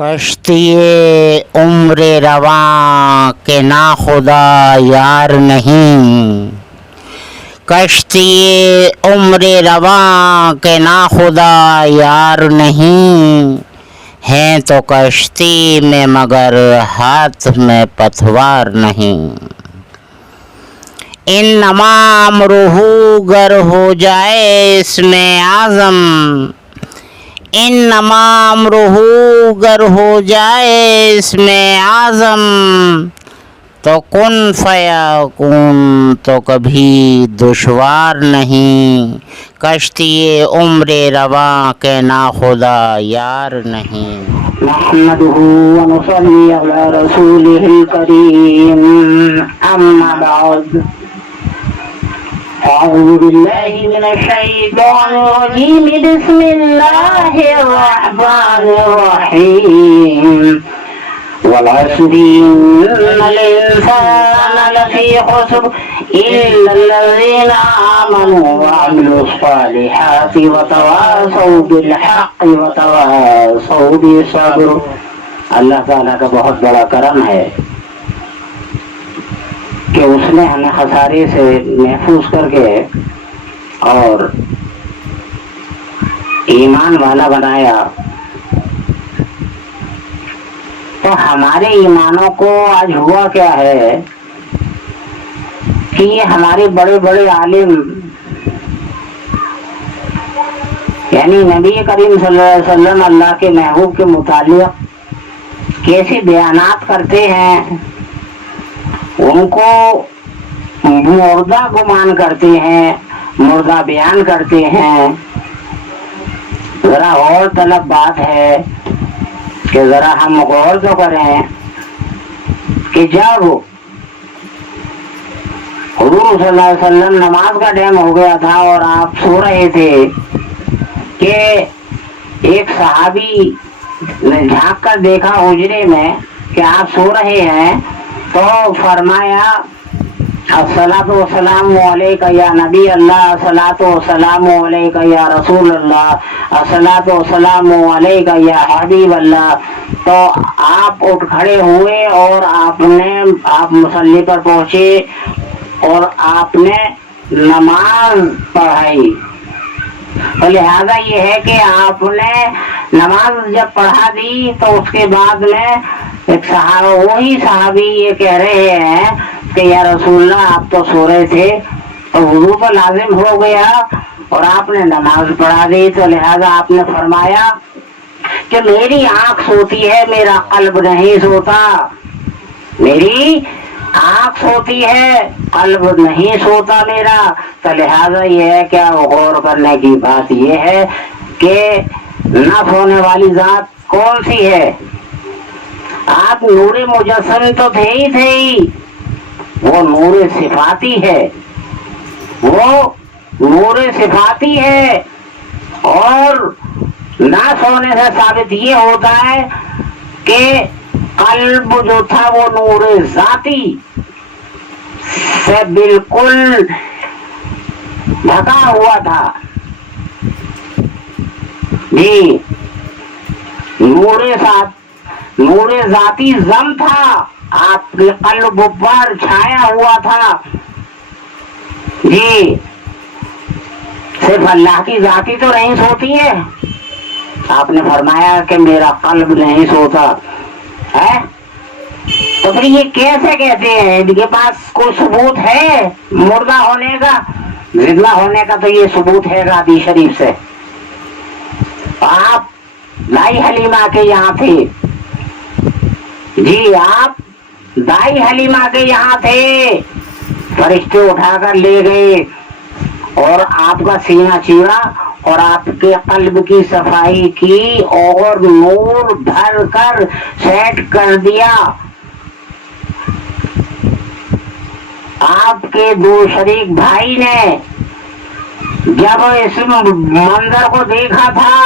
کشتی عمر رواں کے ناخدا یار نہیں، کشتی عمر رواں کے ناخدا یار نہیں، ہیں تو کشتی میں مگر ہاتھ میں پتوار نہیں۔ انما امرہ گر ہو جائے اس میں اعظم، انما امرہ گر ہو جائے اس میں اعظم، تو کن فیکون تو کبھی دشوار نہیں، کشتی عمر رواں کے ناخدا یار نہیں۔ نحمدہ ونصلی علی رسولہ الکریم، اما بعد، اعوذ باللہ من الشیطان الرجیم، بسم اللہ الرحمن الرحیم، والعصر ان الانسان لفی خسر الا الذین آمنوا وعملوا الصالحات وتواصوا بالحق وتواصوا بالصبر۔ اللہ تعالیٰ کا بہت بڑا کرم ہے کہ اس نے ہمیں خسارے سے محفوظ کر کے اور ایمان والا بنایا۔ تو ہمارے ایمانوں کو آج ہوا کیا ہے کہ یہ ہمارے بڑے بڑے عالم یعنی نبی کریم صلی اللہ علیہ وسلم اللہ کے محبوب کے متعلق کیسے بیانات کرتے ہیں، ان کو مردہ گمان کرتے ہیں، مردہ بیان کرتے ہیں۔ ذرا غور طلب بات ہے کہ ذرا ہم غور تو کریں کہ جب حضور صلی اللہ علیہ وسلم نماز کا ٹائم ہو گیا تھا اور آپ سو رہے تھے کہ ایک صحابی نے جھانک کر دیکھا حجرے میں کہ آپ سو رہے ہیں، تو فرمایا الصلاۃ والسلام علیک یا نبی اللہ، الصلاۃ والسلام علیک یا رسول اللہ، الصلاۃ والسلام علیک یا حبیب اللہ۔ تو آپ اٹھ کھڑے ہوئے اور آپ مصلی پر پہنچے اور آپ نے نماز پڑھائی۔ تو لہذا یہ ہے کہ آپ نے نماز جب پڑھا دی تو اس کے بعد میں ایک وہی صحابی یہ کہہ رہے ہیں کہ یا رسول اللہ آپ تو سو رہے تھے، تو وضو تو لازم ہو گیا اور آپ نے نماز پڑھا دی، تو لہذا آپ نے فرمایا کہ میری آنکھ سوتی ہے، میرا قلب نہیں سوتا، میری آنکھ سوتی ہے، قلب نہیں سوتا میرا۔ تو لہذا یہ ہے کہ غور کرنے کی بات یہ ہے کہ نہ سونے والی ذات کون سی ہے؟ آپ نور مجسم تو تھے ہی، وہ نور صفاتی ہے، وہ نور صفاتی ہے۔ اور نہ سونے سے ثابت یہ ہوتا ہے کہ قلب جو تھا وہ نور ذاتی سے بالکل ڈھکا ہوا تھا۔ جی، نور ذاتی ضم تھا، آپ کے قلب پر چھایا ہوا تھا۔ جی، صرف اللہ کی ذاتی تو نہیں سوتی ہے، آپ نے فرمایا کہ میرا قلب نہیں سوتا ہے۔ تو پھر یہ کیسے کہتے ہیں؟ ان کے پاس کوئی ثبوت ہے مردہ ہونے کا؟ زندہ ہونے کا تو یہ ثبوت ہے حدیث شریف سے۔ آپ دائی حلیمہ کے یہاں تھے، جی آپ دائی حلیمہ کے یہاں تھے، فرشتے اٹھا کر لے گئے اور آپ کا سینہ چیرا اور آپ کے قلب کی صفائی کی اور نور بھر کر سیٹ کر دیا۔ آپ کے دو شریک بھائی نے جب اس منظر کو دیکھا تھا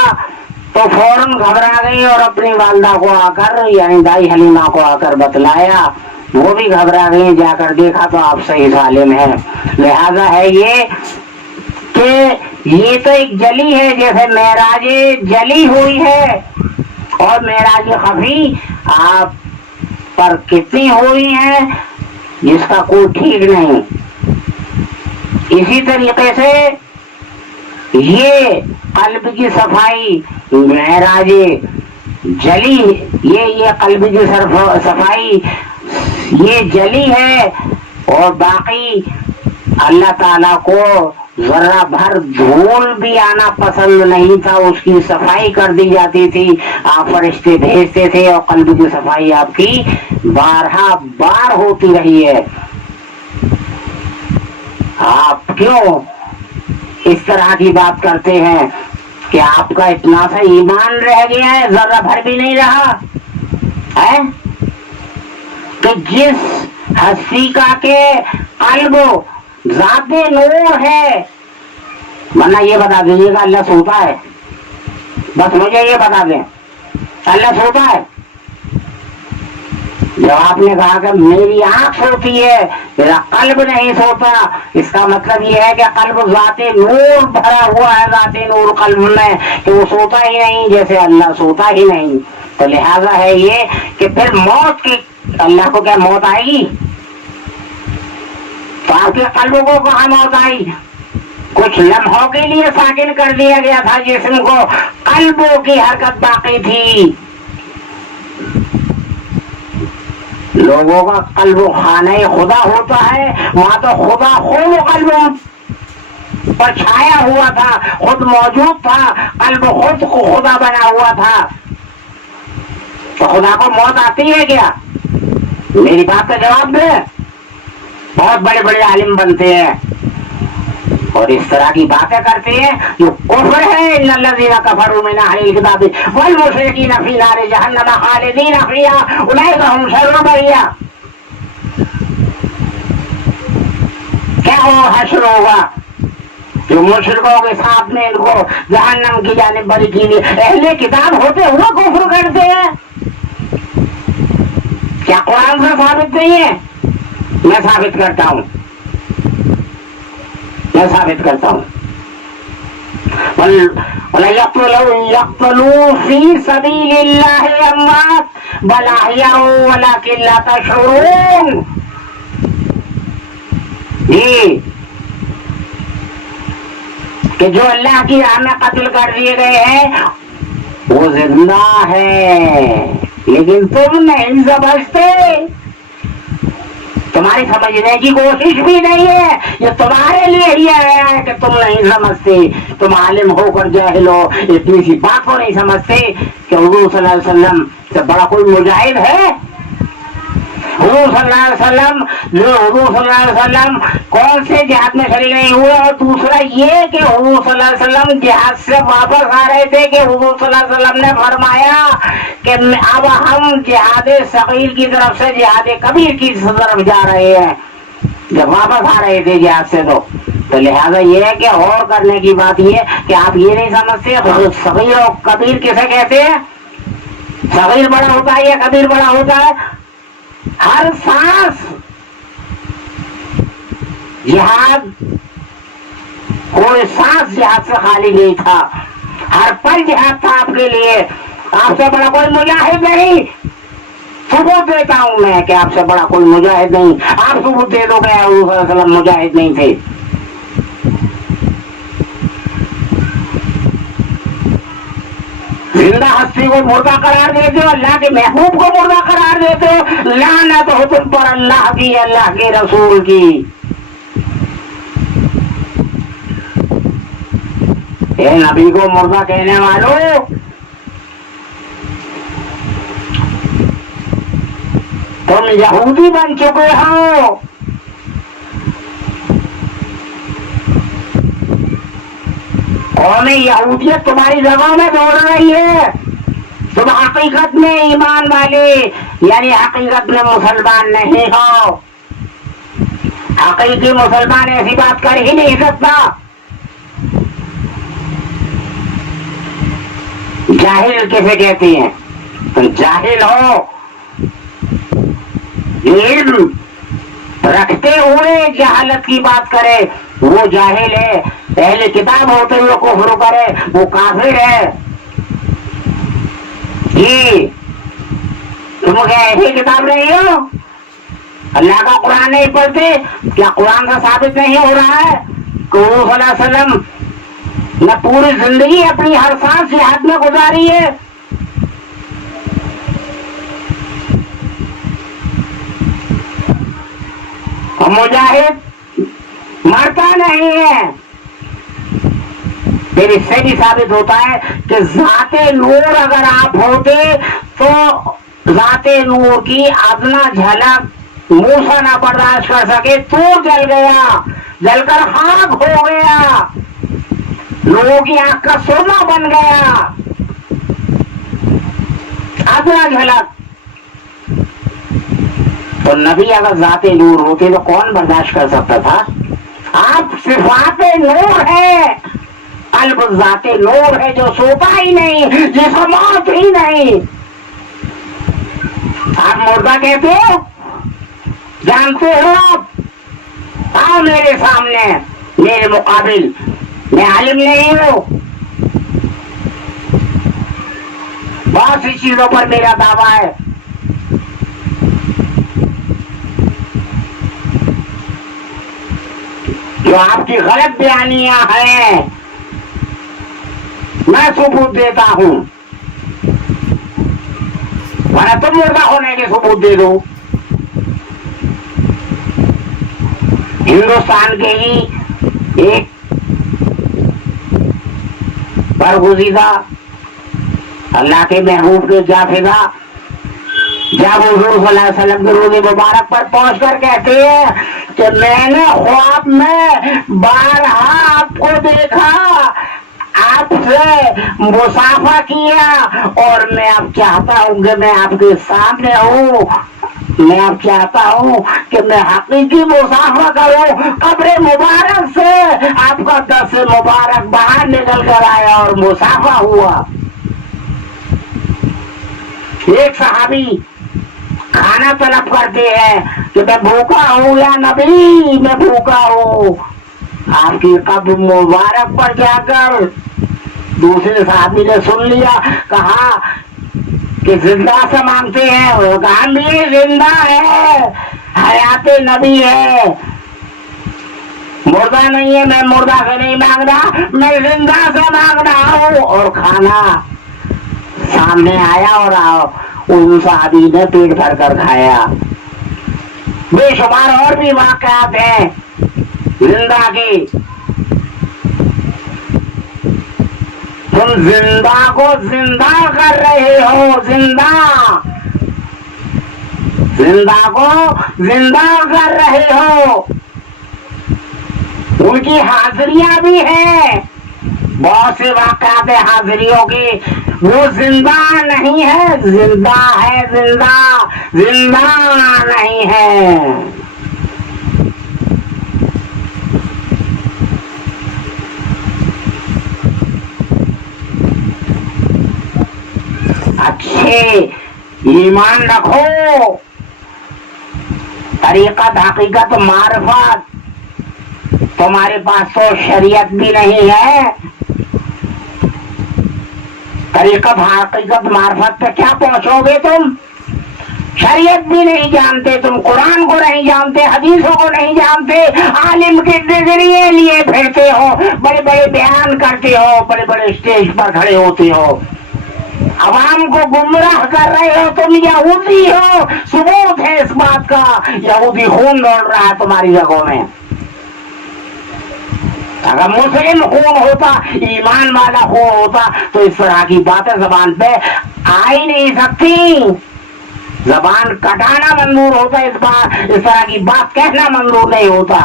تو فوراً گھبرا گئی اور اپنی والدہ کو آ کر یعنی دائی حلیمہ کو آ کر بتلایا، وہ بھی گھبرا گئی، جا کر دیکھا تو آپ صحیح سالم ہے۔ لہذا ہے یہ کہ یہ تو ایک جلی ہے، جیسے معراج جلی ہوئی ہے اور معراج خفی آپ پر کتنی ہوئی ہیں جس کا کوئی ٹھیک نہیں. اسی طریقے سے یہ قلب کی صفائی معراج جلی، یہ قلب کی صفائی یہ جلی ہے، اور باقی اللہ تعالیٰ کو ذرہ بھر دھول بھی آنا پسند نہیں تھا، اس کی صفائی کر دی جاتی تھی، آپ فرشتے بھیجتے تھے اور قلب کی صفائی آپ کی بارہا بار ہوتی رہی ہے. آپ کیوں اس طرح کی بات کرتے ہیں کہ آپ کا اتنا سا ایمان رہ گیا ہے، ذرہ بھر بھی نہیں رہا ہے کہ جس ہستی کا کہ قلب ذات نور ہے. ورنہ یہ بتا دیجیے گا اللہ سوتا ہے، بس مجھے یہ بتا دیں اللہ سوتا ہے. جب آپ نے کہا کہ میری آنکھ سوتی ہے میرا قلب نہیں سوتا، اس کا مطلب یہ ہے کہ قلب ذات نور بھرا ہوا ہے، ذات نور قلب میں، کہ وہ سوتا ہی نہیں جیسے اللہ سوتا ہی نہیں. تو لہذا ہے یہ کہ پھر موت کی، اللہ کو کیا موت آئے گی؟ تو آپ کے قلب کو کہاں موت آئی؟ کچھ لمحوں کے لیے ساکن کر دیا گیا تھا جسم کو، قلبوں کی حرکت باقی تھی. لوگوں کا قلب خانہ خدا ہوتا ہے، وہاں تو خدا خود قلبوں پر چھایا ہوا تھا، خود موجود تھا، قلب خود کو خدا بنا ہوا تھا. تو خدا کو موت آتی ہے کیا؟ میری بات کا جواب دے. بہت بڑے بڑے عالم بنتے ہیں اور اس طرح کی باتیں کرتے ہیں جو کفر ہے. ان الذین کفروا من اہل الکتاب والمشرکین فی نار جہنم خالدین فیہا اولئک هم شر البریہ. کیا وہ حشر ہوگا جو مشرکوں کے ساتھ میں ان کو جہنم کی جانب بری کی گئی؟ اہل کتاب ہوتے ہوئے کفر کرتے ہیں. کیا قرآن سے ثابت نہیں ہے؟ میں ثابت کرتا ہوں، میں ثابت کرتا ہوں. يقتلوا في سبيل الله أموات بل أحياء ولكن لا تشعرون. جی کہ جو اللہ کی راہ میں قتل کر دیے گئے ہیں وہ زندہ ہے لیکن تم نہیں سمجھتے، تمہاری سمجھنے کی کوشش بھی نہیں ہے. یہ تمہارے لیے ہی آیا ہے کہ تم نہیں سمجھتے، تم عالم ہو کر جاہل ہو، اتنی سی بات کو نہیں سمجھتے کہ حضور صلی اللہ علیہ وسلم سے بڑا کوئی مجاہد ہے. حضور صلی اللہ علیہ وسلم حضور صلی اللہ علیہ وسلم کون سے جہاد میں شریک نہیں ہوئے، اور دوسرا یہ کہ حضور صلی اللہ علیہ وسلم جہاد سے واپس آ رہے تھے کہ حضور صلی اللہ علیہ وسلم نے فرمایا کہ اب ہم جہاد صغیر کی طرف سے جہاد کبیر کی طرف جا رہے ہیں. جب واپس آ رہے تھے جہاد سے تو لہذا یہ ہے کہ اور کرنے کی بات یہ کہ آپ یہ نہیں سمجھتے صغیر اور کبیر کسے کہتے ہیں. صغیر بڑا ہوتا ہے یا کبیر بڑا ہوتا ہے؟ ہر سانس جہاد، کوئی سانس جہاد سے خالی نہیں تھا، ہر پل جہاد تھا آپ کے لیے. آپ سے بڑا کوئی مجاہد نہیں. ثبوت دیتا ہوں میں کہ آپ سے بڑا کوئی مجاہد نہیں. آپ ثبوت دے دو کہ حضور صلی اللہ علیہ وسلم مجاہد نہیں تھے. زندہ ہستی کو مردہ قرار دیتے ہو، اللہ کے محبوب کو مردہ قرار دیتے ہو. لعنت ہو تم پر اللہ کی، اللہ کے رسول کی. اے نبی کو مردہ کہنے والوں، تم یہودی بن چکے ہو. قوم یہودیت تمہاری زبان میں دوڑ رہی ہے. تم حقیقت میں ایمان والے یعنی حقیقت میں مسلمان نہیں ہو. حقیقی مسلمان ایسی بات کر ہی نہیں سکتا. جاہل کسے کہتے ہیں؟ تم جاہل ہو، علم رکھتے ہوئے جہالت کی بات کرے وہ جاہل ہے. اہل کتاب ہوتے ہوئے کفر کرے وہ کافر ہے. جی تم کیا ایسی کتاب نہیں ہو؟ اللہ کا قرآن نہیں پڑھتے؟ کیا قرآن سے ثابت نہیں ہو رہا ہے کہ حضور صلی اللہ علیہ وسلم نے پوری زندگی اپنی ہر سانس جہاد میں گزاری ہے؟ اور مجاہد مرتا نہیں ہے. پھر اس سے بھی ثابت ہوتا ہے کہ ذات نور اگر آپ ہوتے تو ذات نور کی ادنا جھلک موسیٰ نہ برداشت کر سکے تو جل گیا, جل کر خاک ہو گیا, لوگوں کی آنکھ کا سونا بن گیا. ادنا جھلک تو نبی اگر ذات نور ہوتے تو کون برداشت کر سکتا تھا؟ آپ صفات نور ہے, قلب ذات نور ہے جو سوتا ہی نہیں, جس کو موت ہی نہیں. آپ مردہ کہتے ہو, جانتے ہو آپ؟ آؤ میرے سامنے, میرے مقابل, میں عالم نہیں ہوں, بہت سی چیزوں پر میرا دعویٰ ہے. جو آپ کی غلط بیانیاں ہیں میں ثبوت دیتا ہوں, ورنہ تم مردہ ہونے کے ثبوت دے دو. ہندوستان کے ہی ایک برگزیدہ اللہ کے محبوب کے جافدہ جب حضور صلی اللہ علیہ وسلم کے روز مبارک پر پہنچ کر کہتے ہیں کہ میں نے خواب میں بارہا آپ کو دیکھا, آپ سے مصافحہ کیا, اور میں اب چاہتا ہوں کہ میں آپ کے سامنے ہوں, میں اب چاہتا ہوں کہ میں حقیقی مصافحہ کروں. قبر مبارک سے آپ کا دست مبارک باہر نکل کر آیا اور مصافحہ ہوا. ایک صحابی کھانا طلب کرتے ہیں کہ میں بھوکا ہوں یا نبی میں بھوکا ہوں. آپ کی قبر مبارک پر جا کر دوسرے صحابی نے سن لیا, کہا کہ زندہ سے مانگتے ہیں, وہ کہا بھی زندہ ہے, حیات نبی ہے, مردہ نہیں ہے, میں مردہ سے نہیں مانگ رہا, میں زندہ سے مانگ رہا ہوں. اور کھانا سامنے آیا اور ان صحابی نے پیٹ بھر کر کھایا. بے شمار اور بھی واقعات ہیں زندہ کی. تم زندہ کو زندہ کر رہے ہو, زندہ کو زندہ کر رہے ہو. ان کی حاضریاں بھی ہیں, بہت سے واقعات حاضریوں کی. وہ زندہ نہیں ہے, زندہ ہے, زندہ نہیں ہے. اچھے ایمان رکھو, طریقت حقیقت معرفت. تمہارے پاس تو شریعت بھی نہیں ہے, طریقت حقیقت معرفت پہ کیا پہنچو گے تم؟ شریعت بھی نہیں جانتے تم, قرآن کو نہیں جانتے, حدیثوں کو نہیں جانتے, عالم کے ذریعے لیے پھرتے ہو, بڑے بڑے بیان کرتے ہو, بڑے بڑے اسٹیج پر کھڑے ہوتے ہو, عوام کو گمراہ کر رہے ہو. تم یہودی ہو, ثبوت ہے اس بات کا, یہودی خون دوڑ رہا ہے تمہاری رگوں میں. اگر مسلم خون ہوتا, ایمان والا خون ہوتا تو اس طرح کی باتیں زبان پہ آ ہی نہیں سکتی. زبان کٹانا منظور ہوتا, اس طرح کی بات کہنا منظور نہیں ہوتا.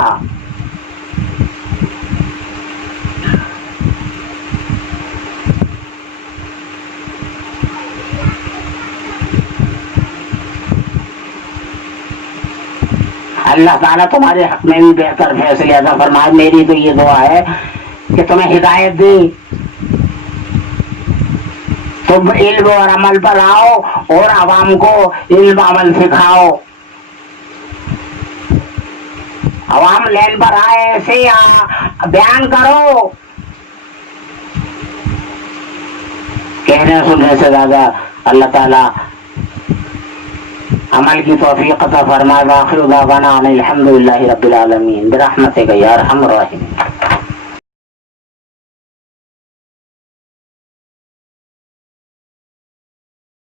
اللہ تعالیٰ تمہارے حق میں بھی بہتر فیصلے عطا فرمائے. میری تو یہ دعا ہے کہ تمہیں ہدایت دے, تم علم اور عمل پر آؤ اور عوام کو علم عمل سکھاؤ. عوام لین پر آئے, ایسے بیان کرو کہنے سننے سے زیادہ اللہ تعالیٰ عمل کی توفیق عطا فرمائے. آخر دعوانا ان الحمد للہ رب العالمین برحمتک یا ارحم الراحمین.